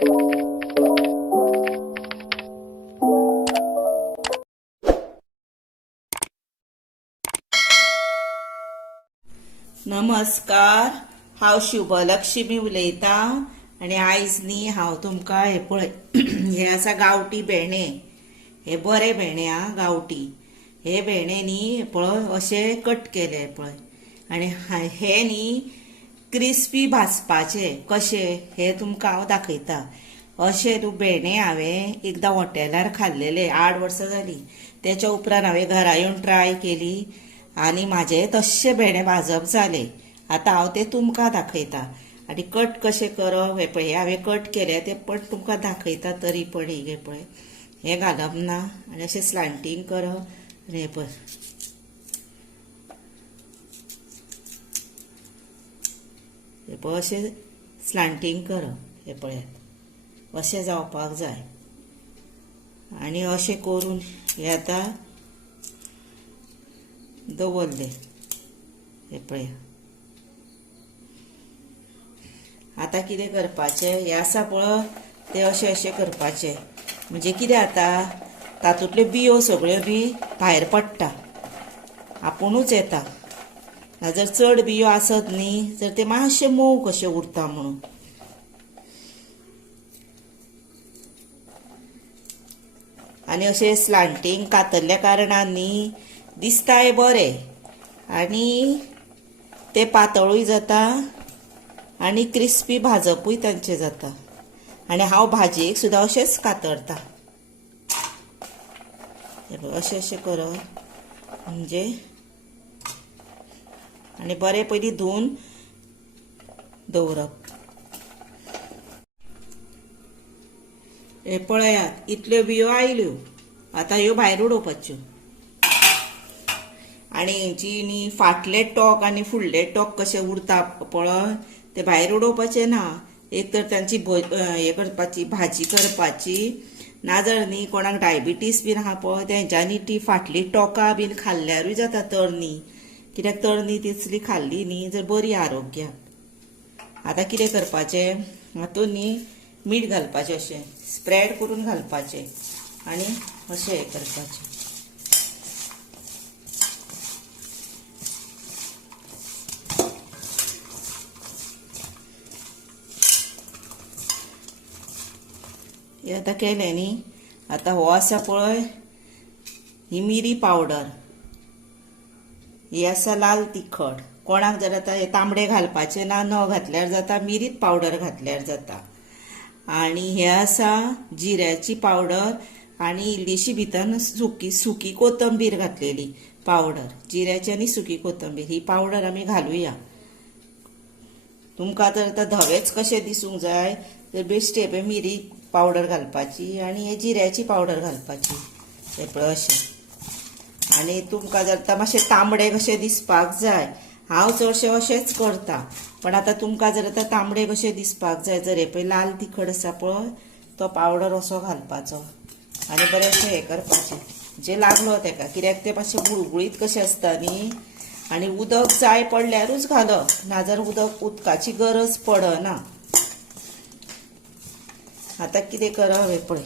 नमस्कार, हांव शुभलक्ष्मी उलयतां आनी आयज न्ही हांव तुमकां हे पळय हे आसा गांवठी भेंडे. हे बरे भेंडे आं गांवठी. हे भेंडे न्ही पळय अशे कट केले पळय आनी हे न्ही क्रिस्पी भाजपाचे कशे हे तुमकां हांव दाखयतां. अशे भेंडे हांवें एकदां हॉटेलार खाल्लेले 8 वर्सां जालीं. तेच्या उपरांत हांवें घरा येवन ट्राय केली आनी म्हाजे तशे भेंडे भाजप जाले. आतां हांव ते तुमकां दाखयतां आनी कट कशें करप हे पळय हांवें कट केले ते पण तुमकां दाखयता तरी पण हे पळय हे घालप ना आनी अशें स्लांटींग करप आनी हे पळय हे पळय अशें स्लांटींग करप. हे पळयात अशें जावपाक जाय आनी अशें करून हे आतां दवरले. हे पळय आतां कितें करपाचें हे आसा पळय ते अशें अशें करपाचें म्हणजे कितें जाता तातूंतल्यो बियो सगळ्यो बी भायर पडटा, आपुणूच येता. जर चड बियो आसत न्ही जर ते मातशे मोव कशें उरता म्हणून. आनी अशें स्लांटींग कातरल्या कारणान न्ही दिसताय बरें आनी ते पातळूय जाता आनी क्रिस्पी भाजपूय तांचें जाता. आनी हांव भाजयेक सुद्दां अशेंच कातरता. अशें अशें करप म्हणजे आनी बरें पयलीं धुवन दवरप. हे पळयात इतल्यो बियो आयल्यो. आतां ह्यो भायर उडोवपाच्यो आनी हेंची न्ही फाटले टोक आनी फुडले टोक कशें उरता पळय ते भायर उडोवपाचे ना. एक तर तांची हे करपाची भाजी करपाची नाजाल्यार न्ही कोणाक डायबिटीस बीन आहा पळय तेंच्यांनी ती फाटली टोकां बीन खाल्ल्यारूय जाता तरणी. कित्याक तरणी तितली खाल्ली न्ही जर बरी आरोग्याक. आतां कितें करपाचें हातूंत न्ही मीठ घालपाचें अशें स्प्रेड करून घालपाचें आनी अशें हें करपाचें. हे आतां केलें न्ही आतां हो आसा पळय ही मिरी पावडर, ही आसा लाल तिखट. कोणाक जर आतां हे तांबडे घालपाचे ना न घातल्यार जाता, मिरीच पावडर घातल्यार जाता. आनी हे आसा जिऱ्याची पावडर आनी इल्लीशी भितर सुकी कोथंबीर घातलेली पावडर. जिऱ्याची आनी सुकी कोथंबीर ही पावडर आमी घालुया. तुमकां जर आतां धवेच कशें दिसूंक जाय तर बेश्टे मिरी पावडर घालपाची आनी हे जिऱ्याची पावडर घालपाची. हे पळय अशें. आनी तुमकां जर आतां मातशें तांबडे कशें दिसपाक जाय हांव चडशें अशेंच करता. पण आतां तुमकां जर आतां तांबडे कशें दिसपाक जाय जर हे पळय लाल तिखट आसा पळय तो पावडर असो घालपाचो आनी बरें अशें हें करपाचें जे लागलो तेका. कित्याक ते मातशें गुळगुळीत कशें आसता न्ही आनी उदक जाय पडल्यारूच घालप नाजाल्यार उदकाची गरज पडना. आतां कितें करप हे पळय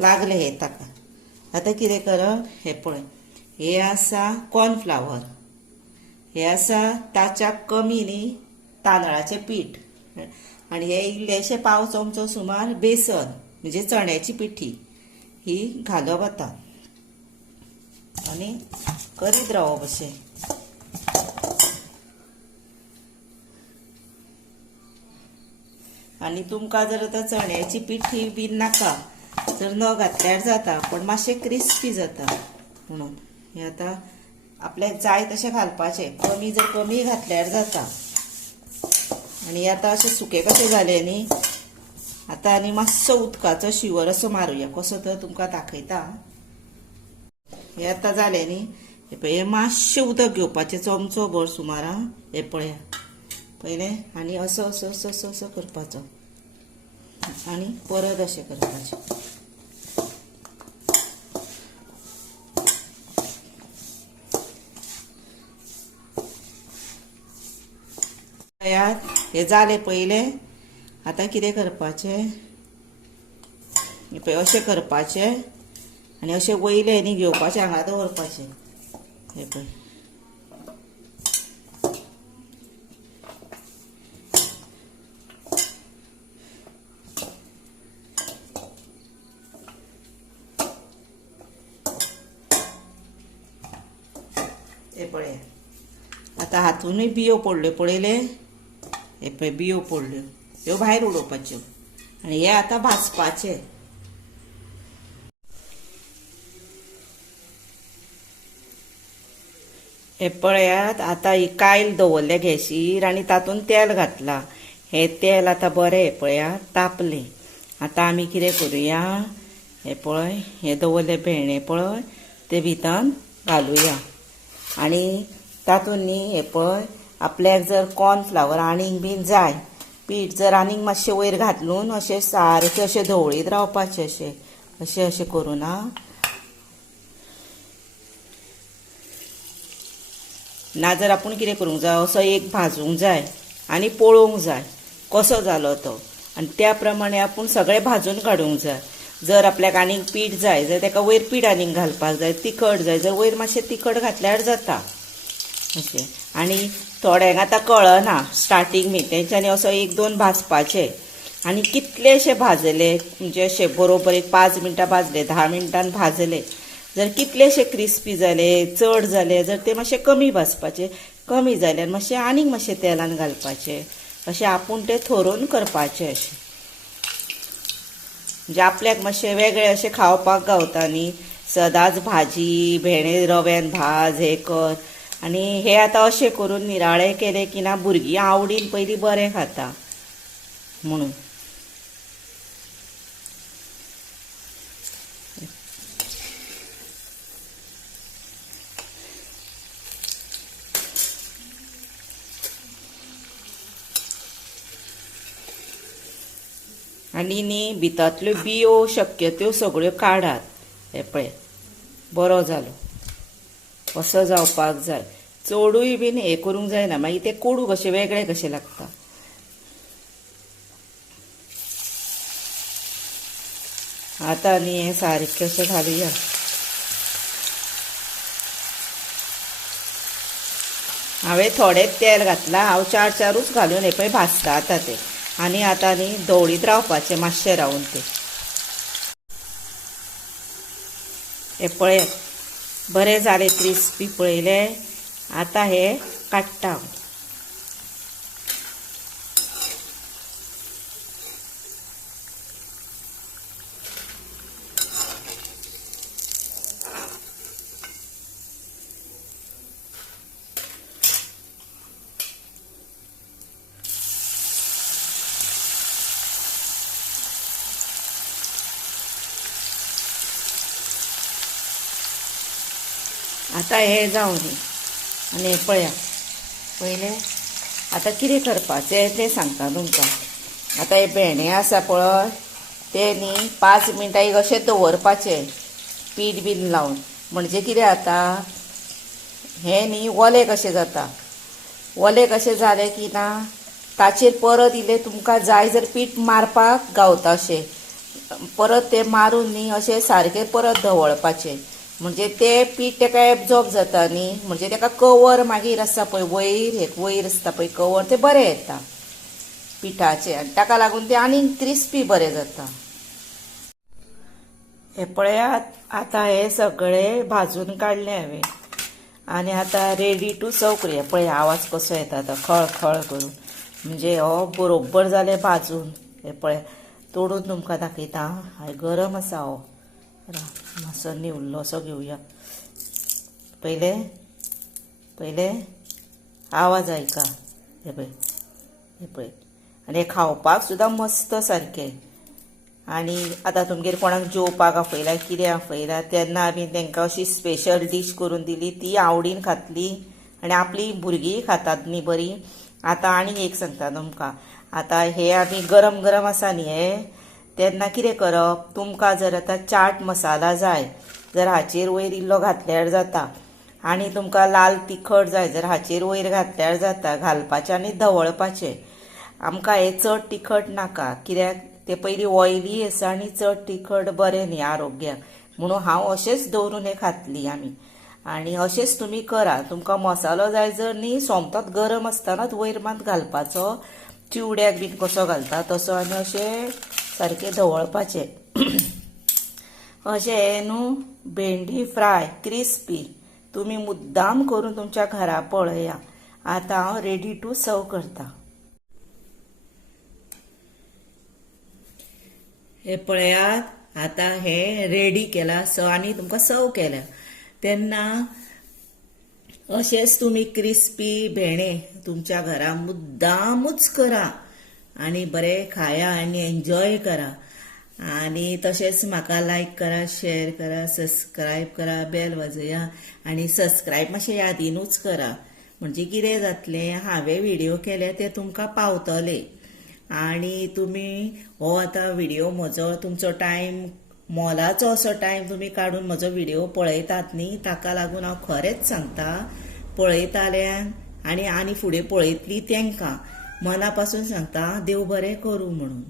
लागले हे ताका. आतां कितें करप हे पळय हे आसा कॉर्नफ्लावर, हे आसा ताच्या कमी न्ही तांदळाचें पीठ आनी हे इल्लेशे पाव चमचो सुमार बेसन म्हणजे चण्याची पिठी ही घालप आतां आनी करीत रावप अशें. आनी तुमकां जर आतां चण्याची पिठी बीन नाका जर न घातल्यार जाता पण मातशें क्रिस्पी जाता म्हणून. हे आतां आपल्याक जाय तशें घालपाचें. कमी जर कमी घातल्यार जाता. आनी आतां अशें सुकें कशें जालें न्ही आतां आनी मातसो उदकाचो शिवर असो मारुया कसो तर तुमकां दाखयता. हे आतां जालें न्ही हे पळय हे मातशें उदक घेवपाचें चमचो भर सुमार. हे पळया पयलें आनी असो असो असो असो असो करपाचो आनी परत अशें करपाचें. हे जाले पयले. आतां कितें करपाचें, हे पळय अशें करपाचें आनी अशें वयले न्ही घेवपाचें, हांगा दवरपाचें. हे पळय हे पळय. आतां हातूनय बियो पडल्यो पळयले. हे पळय बियो पडल्यो, ह्यो भायर उडोवपाच्यो आनी हे आतां भाजपाचे. हे पळयात, आतां ही कायल दवरल्या गॅसीर आनी तातूंत तेल घातलां. हे तेल आतां बरें पळयात तापलें. आतां आमी कितें करुया, हे पळय हे दवरले भेंडे पळय ते भितर घालुया. आनी तातूंत न्ही हे पळय आपल्याक जर कॉर्नफ्लावर आनीक बीन जाय, पीठ जर आनीक मातशें वयर घातलून अशें सारकें अशें धवळीत रावपाचें. अशें अशें अशें करून नाजर आपूण कितें करूंक जाय, असो एक भाजूंक जाय आनी पळोवंक जाय कसो जालो तो. आनी त्या प्रमाणे आपूण सगळें भाजून काडूंक जाय. जर आपल्याक आनीक पीठ जाय जाल्यार ताका वयर पीठ आनीक घालपाक जाय. तिखट जाय जाल्यार वयर मातशें तिखट घातल्यार जाता अशें. आनी थोड्यांक आतां कळना स्टार्टींग तेंच्यांनी असो एक दोन भाजपाचें आनी कितलेशे भाजले म्हणजे अशें बरोबर एक 5 मिनटां भाजले, 10 मिनटान भाजले. जर कितलेशे क्रिस्पी जाले, चड जाले जर ते मातशे कमी भाजपाचे. कमी जाल्यार मातशें आनीक मातशें तेलान घालपाचें. अशें आपूण तें थरोवन करपाचें अशें. म्हणजे आपल्याक मातशें वेगळें अशें खावपाक गावता न्ही. सदांच भाजी भेंडे रव्यान भाज हे कर. आनी हे आतां अशें करून निराळे केले की ना भुरगीं आवडीन पयलीं बरें खाता म्हणून. आनी न्ही भितांतल्यो बियो शक्य त्यो सगळ्यो काडात. हे पळय बरो जालो असो जावपाक जाय. चडूय बीन हे करूंक जायना, मागीर ते कोडू कशें वेगळे कशें लागता. आतां न्ही हें सारकें अशें घालुया. हांवें थोडेंच तेल घातलां, हांव चारूच घालून हे पळय भाजता आतां ते. आनी आतां न्ही धवळीत रावपाचें मातशें रावून ते. हे पळय बरें जालें क्रिस्पी पळयले. आतां हे काडटा हांव. आतां हे जावन आनी हे पळया पयले आतां कितें करपाचें तें सांगता तुमकां. आतां हे भेंडे आसा पळय ते न्ही 5 मिनटां एक अशें दवरपाचें पीठ बीन लावन. म्हणजे कितें जाता हे न्ही ओले कशें जाता. ओले कशें जालें की ना ताचेर परत इल्लें तुमकां जाय जर पीठ मारपाक गावता अशें. परत तें मारून न्ही अशें सारकें परत धवळपाचें. म्हणजे तें पीठ ताका एब्जॉर्ब जाता न्ही. म्हणजे ताका कवर मागीर आसा पळय वयर एक वयर आसता पळय कवर तें बरें येता पिठाचें. आनी ताका लागून तें आनीक क्रिस्पी बरें जाता. हे पळयात आतां हे सगळें भाजून काडलें हांवें. आनी आतां रेडी टू सर्व करूया. पळय आवाज कसो येता आतां खळ खळ करून. म्हणजे हो बरोबर जालें भाजून. हे पळय तोडून तुमकां दाखयता. गरम आसा हो. मातसो निवळ्ळो असो घेवया. पयले पयले आवाज आयका. हे पळय हे पळय. आनी हे खावपाक सुद्दां मस्त सारकें. आनी आतां तुमगेर कोणाक जेवपाक आपयला कितें आपयला तेन्ना आमी तांकां अशी स्पेशल डीश करून दिली ती आवडीन खातली आनी आपली भुरगीं खातात न्ही बरी. आतां आनीक एक सांगता तुमकां. आतां हे आमी गरम गरम आसा न्ही हे तेन्ना कितें करप. तुमकां जर आतां चाट मसाला जाय जर हाचेर वयर इल्लो घातल्यार जाता. आनी तुमकां लाल तिखट जाय जर हाचेर वयर घातल्यार जाता. घालपाचें आनी धवळपाचें. आमकां हे चड तिखट नाका, कित्याक ते पयलीं ऑयली आसा आनी चड तिखट बरें न्ही आरोग्याक, म्हणून हांव अशेंच दवरून हे खातली आमी. आनी अशेंच तुमी करा. तुमकां मसालो जाय जर न्ही सोमतोच गरम आसतनाच वयर मात घालपाचो, चिवड्याक बीन कसो घालता तसो, आनी अशें सारकें धवळपाचें. अशें हे न्हू भेंडी फ्राय क्रिस्पी तुमी मुद्दाम करून तुमच्या घरा पळया. आतां हांव रेडी टू सर्व करता. हे पळयात, आतां हे रेडी केला सो आनी तुमकां सर्व केल्या. तेन्ना अशेंच तुमी क्रिस्पी भेणे तुमच्या घरा मुद्दामूच करा आनी बरें खाया आनी एन्जॉय करा. आनी तशेंच म्हाका लायक करा, शेअर करा, सबस्क्रायब करा, बेल वाजया. आनी सबस्क्रायब मातशें यादीनूच करा, म्हणजे कितें जातलें हांवें व्हिडिओ केले ते तुमकां पावतले. आनी तुमी हो आतां व्हिडिओ म्हजो तुमचो टायम मोलाचो असो टायम तुमी काडून म्हजो व्हिडिओ पळयतात न्ही, ताका लागून हांव खरेंच सांगता पळयताल्यांक आनी फुडें पळयतली तांकां मना पासून सांगता देव बरें करूं म्हणून.